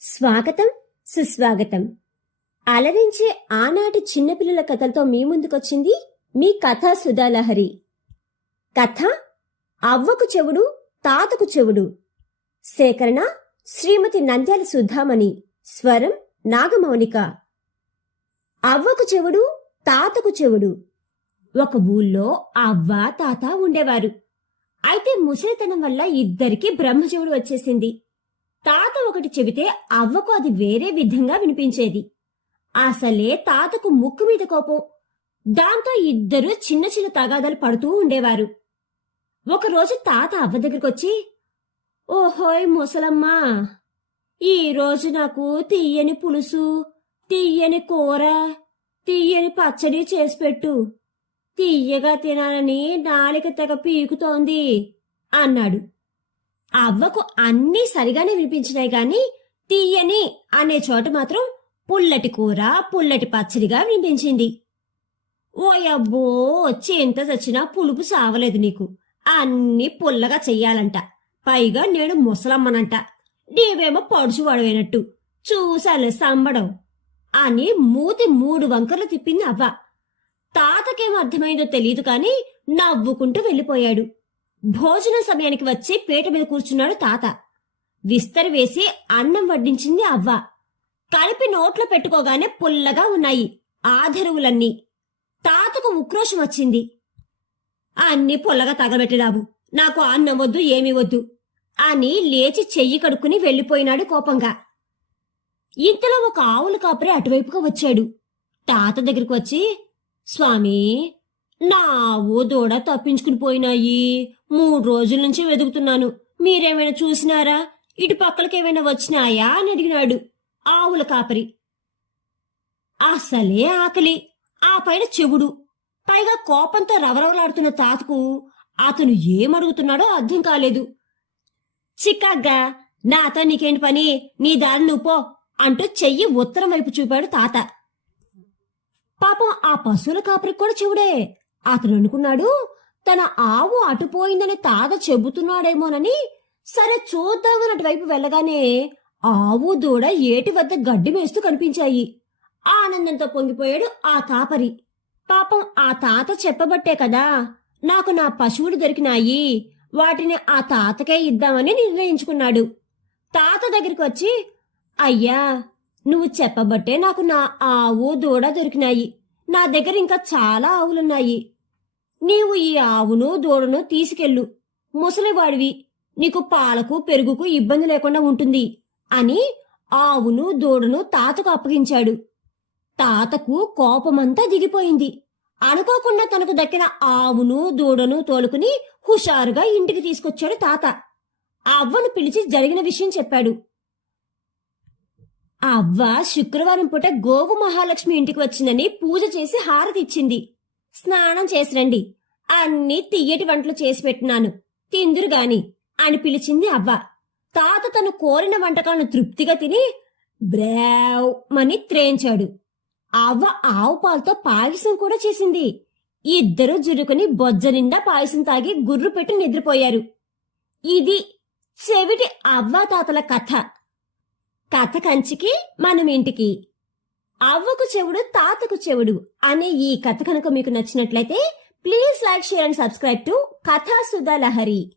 స్వాగతం సుస్వాగతం. అలరించే ఆనాటి చిన్నపిల్లల కథలతో మీ ముందుకొచ్చింది మీ కథా సుధాలహరి. కథ అవ్వకు చెవుడు తాతకు చెవుడు సేకరణ శ్రీమతి నంద్యాల సుధామణి. స్వరం నాగమౌనిక. అవ్వకు చెవుడు తాతకు చెవుడు ఒక ఊళ్ళో అవ్వ తాత ఉండేవారు. అయితే ముసలితనం వల్ల ఇద్దరికి బ్రహ్మచెవుడు వచ్చేసింది. తాత ఒకటి చెబితే అవ్వకు అది వేరే విధంగా వినిపించేది. అసలే తాతకు ముక్కు మీద కోపం. దాంతో ఇద్దరూ చిన్న చిన్న తగాదాలు పడుతూ ఉండేవారు. ఒకరోజు తాత అవ్వ దగ్గరకొచ్చి ఓహోయ్ ముసలమ్మా ఈరోజు నాకు తీయని పులుసు తీయని కూర తీయని పచ్చడి చేసి పెట్టు. తీయగా తినాలని నాలిక తెగ పీకుతోంది అన్నాడు. అవ్వకు అన్నీ సరిగానే వినిపించినాయి గాని తీయని అనే చోట మాత్రం పుల్లటి కూర పుల్లటి పచ్చడిగా వినిపించింది. ఓయబ్బో చింత చచ్చినా పులుపు సావలేదు నీకు. అన్ని పుల్లగా చెయ్యాలంట. పైగా నేను ముసలమ్మనంట. నీవేమో పడుచు వాడవైనట్టు చూశాలే సంబడం. అని మూతి మూడు వంకర్లు తిప్పింది అవ్వ. తాతకేం అర్థమైందో తెలియదు కాని నవ్వుకుంటూ వెళ్ళిపోయాడు. భోజన సమయానికి వచ్చి పీట మీద కూర్చున్నాడు తాత. విస్తరి వేసి అన్నం వడ్డించింది అవ్వ. కలిపి నోట్లో పెట్టుకోగానే పుల్లగా ఉన్నాయి ఆధరువులన్నీ. తాతకు ఉక్రోషం వచ్చింది. అన్ని పుల్లగా తగలబెట్టిరావు. నాకు అన్నం వద్దు ఏమీ వద్దు అని లేచి చెయ్యి కడుక్కుని వెళ్ళిపోయినాడు కోపంగా. ఇంతలో ఒక ఆవుల కాపరి అటువైపుగా వచ్చాడు. తాత దగ్గరికి వచ్చి స్వామి నా ఆవు దూడ తప్పించుకుని పోయినాయి. మూడు రోజుల నుంచి వెతుకుతున్నాను. మీరేమైనా చూసినారా? ఇటు పక్కలకేమైనా వచ్చినాయా? అని అడిగినాడు. ఆవుల కాపరి. అసలే ఆకలి. ఆ పైన చెవుడు. పైగా కోపంతో రవరవలాడుతున్న తాతకు అతను ఏమడుగుతున్నాడో అర్థం కాలేదు. చిక్కాగ్గా నాతో నీకేంటి పని? నీ దారి నువ్వు పో అంటూ చెయ్యి ఉత్తరం వైపు చూపాడు తాత. పాపం ఆ పశువుల కాపరికి కూడా చెవుడే. అతను అనుకున్నాడు తన ఆవు అటుపోయిందని తాత చెబుతున్నాడేమోనని సరే చూద్దామని అటువైపు వెళ్ళగానే ఆవు దూడ ఏటి వద్ద గడ్డి మేస్తూ కనిపించాయి. ఆనందంతో పొంగిపోయాడు ఆ కాపరి పాపం ఆ తాత చెప్పబట్టే కదా నాకు నా పశువులు దొరికినాయి వాటిని ఆ తాతకే ఇద్దామని నిర్ణయించుకున్నాడు. తాత దగ్గరికి వచ్చి అయ్యా నువ్వు చెప్పబట్టే నాకు నా ఆవు దూడ దొరికినాయి. నా దగ్గర ఇంకా చాలా ఆవులున్నాయి. నీవు ఈ ఆవును దూడను తీసుకెళ్ళు. ముసలివాడివి నీకు పాలకు పెరుగుకు ఇబ్బంది లేకుండా ఉంటుంది అని ఆవును దూడను తాతకు అప్పగించాడు. తాతకు కోపమంతా దిగిపోయింది. అనుకోకుండా తనకు దక్కిన ఆవును దూడను తోలుకుని హుషారుగా ఇంటికి తీసుకొచ్చాడు తాత. అవ్వను పిలిచి జరిగిన విషయం చెప్పాడు. ఆ అవ్వ శుక్రవారం పూట గోవు మహాలక్ష్మి ఇంటికి వచ్చిందని పూజ చేసి హారతి ఇచ్చింది. స్నానం చేసిరండి. అన్ని తియ్యటి వంటలు చేసి పెట్టినాను. తిందురు గాని అని పిలిచింది అవ్వ. తాత తను కోరిన వంటకాలను తృప్తిగా తిని బ్రావ్ మని త్రేంచాడు అవ్వ ఆవు పాలతో పాయసం కూడా చేసింది. ఇద్దరు జురుకుని బొజ్జ నిండా పాయసం తాగి గుర్రు పెట్టి నిద్రపోయారు. ఇది చెవిటి అవ్వ తాతల కథ. కథ కంచికి మనం ఇంటికి అవ్వకు చెవుడు తాతకు చెవుడు అనే ఈ కథ కనుక మీకు నచ్చినట్లయితే please like share and subscribe to Katha Sudha Lahari.